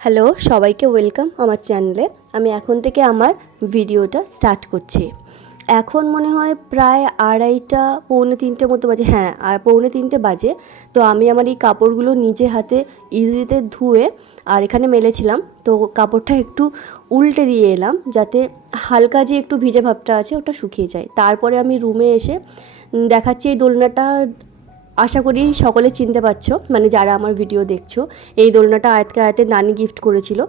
Hello, সবাইকে welcome আমার চ্যানেলে। আমি এখন থেকে আমার ভিডিওটা স্টার্ট করছি। এখন মনে হয় প্রায় 2:30 পৌনে 3টে মতো বাজে, হ্যাঁ আর পৌনে 3টে বাজে। তো আমি আমার এই কাপড়গুলো নিজে হাতে ইজিতে ধুয়ে আর এখানে মেলেছিলাম। তো কাপড়টা একটু উল্টে দিয়ে এলাম যাতে হালকা যে একটু ভিজে ভাবটা আছে ওটা শুকিয়ে যায়। তারপরে আমি রুমে এসে দেখাচ্ছি এই দোলনাটা। আশা করি সকলে চিনতে পারছো, মানে যারা আমার ভিডিও দেখছো। এই দোলনাটা আয়াতকে আয়াতের নানি গিফট করেছিল,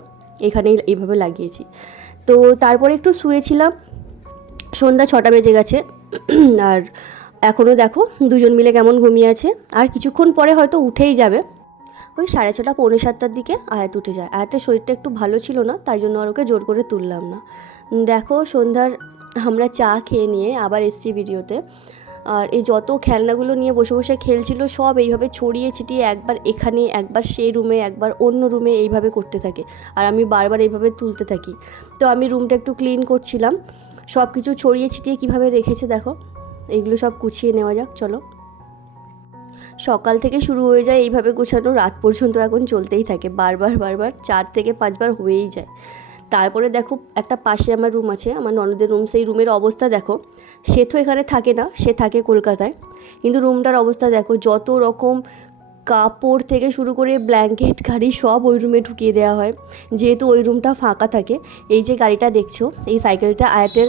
এখানেই এইভাবে লাগিয়েছি। তো তারপরে একটু শুয়েছিলাম, সন্ধ্যা 6টা বেজে গেছে। আর এখনও দেখো দুজন মিলে কেমন ঘুমিয়ে আছে। আর কিছুক্ষণ পরে হয়তো উঠেই যাবে। ওই 6:30 পৌনে 7টার দিকে আয়াত উঠে যায়। আয়াতের শরীরটা একটু ভালো ছিল না, তাই জন্য আর ওকে জোর করে তুললাম না। দেখো সন্ধ্যার আমরা চা খেয়ে নিয়ে আবার এসছি ভিডিওতে। আর এই যত খেলনাগুলো নিয়ে বসে বসে খেলছিল সব এইভাবে ছড়িয়ে ছিটিয়ে একবার এখানে, একবার সেই রুমে, একবার অন্য রুমে এইভাবে করতে থাকে। আর আমি বারবার এইভাবে তুলতে থাকি। তো আমি রুমটা একটু ক্লিন করছিলাম। সব কিছু ছড়িয়ে ছিটিয়ে কীভাবে রেখেছে দেখো। এইগুলো সব গুছিয়ে নেওয়া যাক, চলো। সকাল থেকে শুরু হয়ে যায় এইভাবে গোছানো, রাত পর্যন্ত এখন চলতেই থাকে। বারবার 4 থেকে 5 বার হয়েই যায়। তারপরে দেখো একটা পাশে আমার রুম আছে, আমার ননদের রুম। সেই রুমের অবস্থা দেখো। সে তো এখানে থাকে না, সে থাকে কলকাতায়। কিন্তু রুমটার অবস্থা দেখো, যত রকম কাপড় থেকে শুরু করে ব্ল্যাঙ্কেট গাড়ি সব ওই রুমে ঢুকিয়ে দেওয়া হয়, যেহেতু ওই রুমটা ফাঁকা থাকে। এই যে গাড়িটা দেখছো, এই সাইকেলটা আয়াতের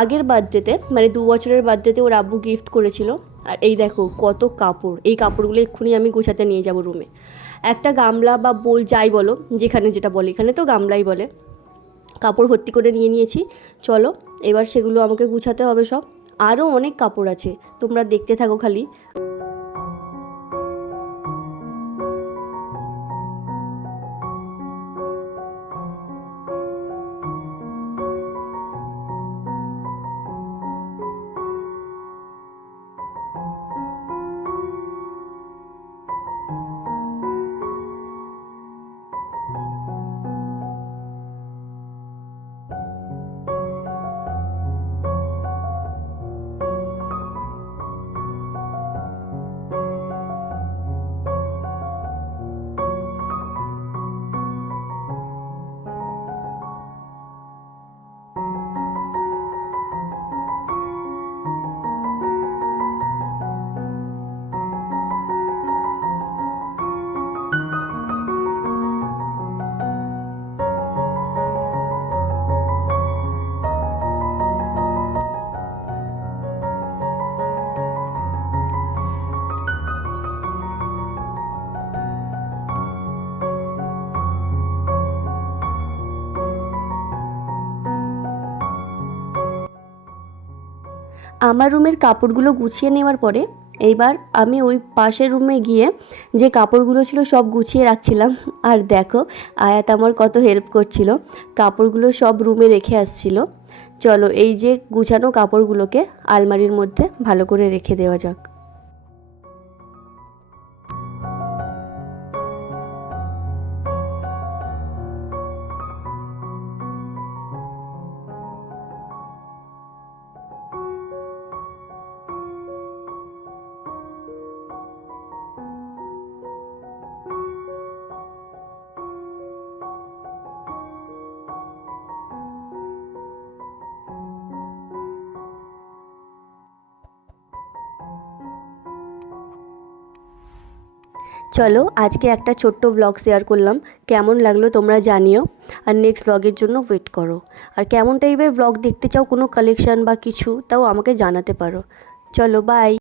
আগের বার্থডেতে, মানে 2 বছরের বার্থডেতে ওর আব্বু গিফট করেছিল। আর এই দেখো কত কাপড়, এই কাপড়গুলো এক্ষুনি আমি গোছাতে নিয়ে যাব রুমে। একটা গামলা বা বোল যাই বলো, যেখানে যেটা বলে, এখানে তো গামলাই বলে, কাপড় ভর্তি করে নিয়ে নিয়েছি। চলো এবার সেগুলো আমাকে গুছাতে হবে সব। আরও অনেক কাপড় আছে, তোমরা দেখতে থাকো খালি। আমার রুমের কাপড়গুলো গুছিয়ে নেওয়ার পরে এইবার আমি ওই পাশের রুমে গিয়ে যে কাপড়গুলো ছিল সব গুছিয়ে রাখছিলাম। আর দেখো আয়াত আমার কত হেল্প করছিল, কাপড়গুলো সব রুমে রেখে আসছিল। চলো এই যে গুছানো কাপড়গুলোকে আলমারির মধ্যে ভালো করে রেখে দেওয়া যাক। চলো আজকে একটা ছোট্ট ব্লগ শেয়ার করলাম, কেমন লাগলো তোমরা জানিও। আর নেক্সট ব্লগের জন্য ওয়েট করো। আর কেমন টাইপের ব্লগ দেখতে চাও, কোনো কালেকশান বা কিছু, তাও আমাকে জানাতে পারো। চলো বাই।